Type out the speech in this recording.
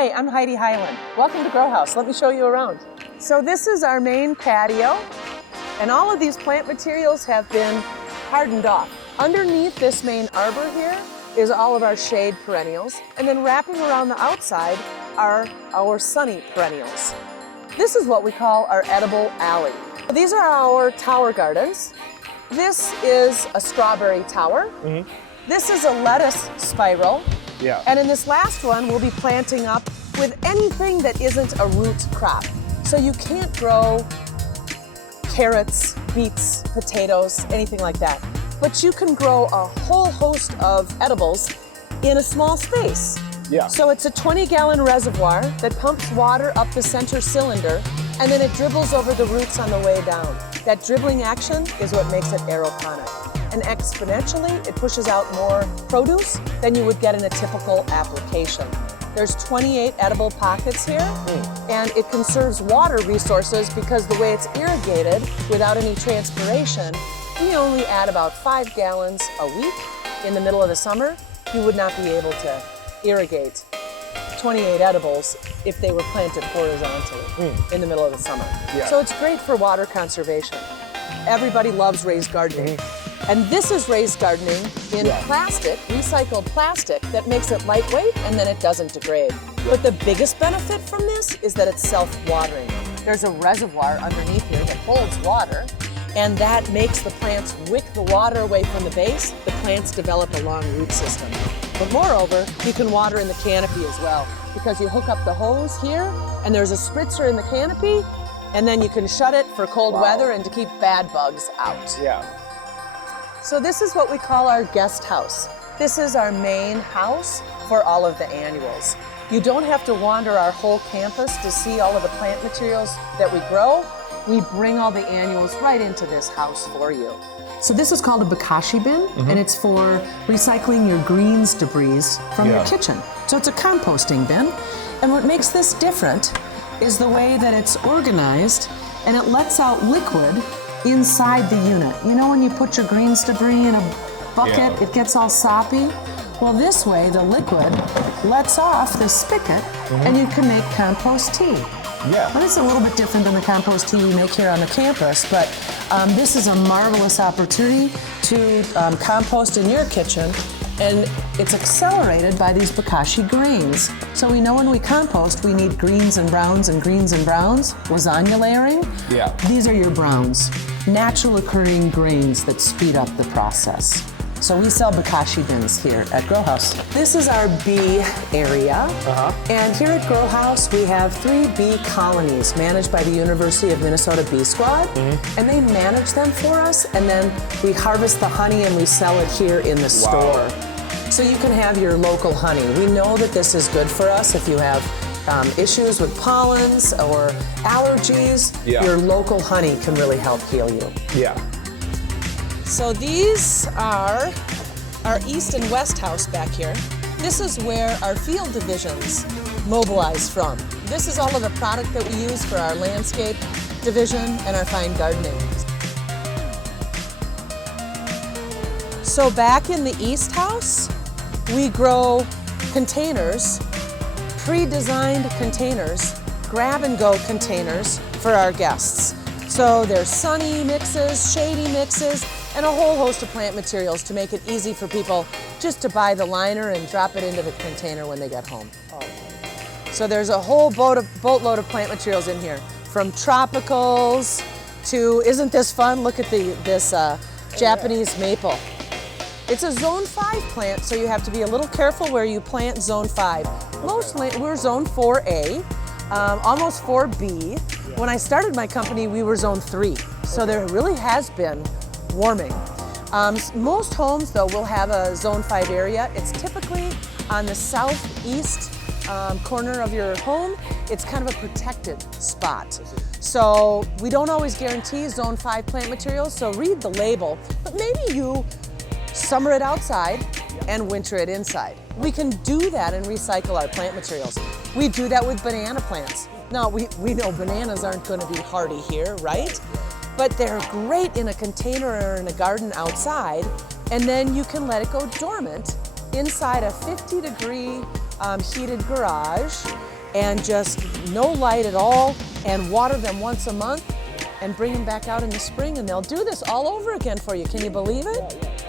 Hi, I'm Heidi Heiland. Welcome to Growhaus. Let me show you around. So this is our main patio, and all of these plant materials have been hardened off. Underneath this main arbor here is all of our shade perennials, and then wrapping around the outside are our sunny perennials. This is what we call our edible alley. These are our tower gardens. This is a strawberry tower. This is a lettuce spiral. Yeah. And in this last one, we'll be planting up with anything that isn't a root crop. So you can't grow carrots, beets, potatoes, anything like that. But you can grow a whole host of edibles in a small space. Yeah. So it's a 20-gallon reservoir that pumps water up the center cylinder, and then it dribbles over the roots on the way down. That dribbling action is what makes it aeroponic. And exponentially, it pushes out more produce than you would get in a typical application. There's 28 edible pockets here, and it conserves water resources because the way it's irrigated without any transpiration, we only add about 5 gallons a week. In the middle of the summer, you would not be able to irrigate 28 edibles if they were planted horizontally in the middle of the summer. Yeah. So it's great for water conservation. Everybody loves raised gardening. And this is raised gardening in plastic, recycled plastic, that makes it lightweight and then it doesn't degrade. But the biggest benefit from this is that it's self-watering. There's a reservoir underneath here that holds water, and that makes the plants wick the water away from the base. The plants develop a long root system. But moreover, you can water in the canopy as well, because you hook up the hose here, and there's a spritzer in the canopy, and then you can shut it for cold weather and to keep bad bugs out. Yeah. So this is what we call our guest house. This is our main house for all of the annuals. You don't have to wander our whole campus to see all of the plant materials that we grow. We bring all the annuals right into this house for you. So this is called a bokashi bin, and it's for recycling your greens debris from your kitchen. So it's a composting bin. And what makes this different is the way that it's organized, and it lets out liquid inside the unit. You know when you put your greens debris in a bucket, it gets all soppy? Well, this way the liquid lets off the spigot and you can make compost tea. Yeah. Well, it's a little bit different than the compost tea we make here on the campus, but this is a marvelous opportunity to compost in your kitchen, and it's accelerated by these bokashi grains. So we know when we compost, we need greens and browns and greens and browns. Lasagna layering, these are your browns. Natural occurring grains that speed up the process. So we sell bokashi bins here at Growhaus. This is our bee area. And here at Growhaus, we have 3 bee colonies managed by the University of Minnesota Bee Squad. And they manage them for us, and then we harvest the honey and we sell it here in the store. So you can have your local honey. We know that this is good for us if you have issues with pollens or allergies. Your local honey can really help heal you. So these are our east and west house back here. This is where our field divisions mobilize from. This is all of the product that we use for our landscape division and our fine gardening. So back in the east house, we grow containers, pre-designed containers, grab-and-go containers for our guests. So there's sunny mixes, shady mixes, and a whole host of plant materials to make it easy for people just to buy the liner and drop it into the container when they get home. So there's a whole boatload of plant materials in here, from tropicals to, isn't this fun? Look at this Japanese maple. It's a zone 5 plant, so you have to be a little careful where you plant zone 5. We're zone 4A, almost 4B. When I started my company, we were zone 3, so there really has been warming. Most homes, though, will have a zone 5 area. It's typically on the southeast corner of your home. It's kind of a protected spot. So we don't always guarantee zone 5 plant materials, so read the label, but maybe you summer it outside and winter it inside. We can do that and recycle our plant materials. We do that with banana plants. Now, we know bananas aren't going to be hardy here, right? But they're great in a container or in a garden outside, and then you can let it go dormant inside a 50-degree heated garage and just no light at all, and water them once a month and bring them back out in the spring, and they'll do this all over again for you. Can you believe it?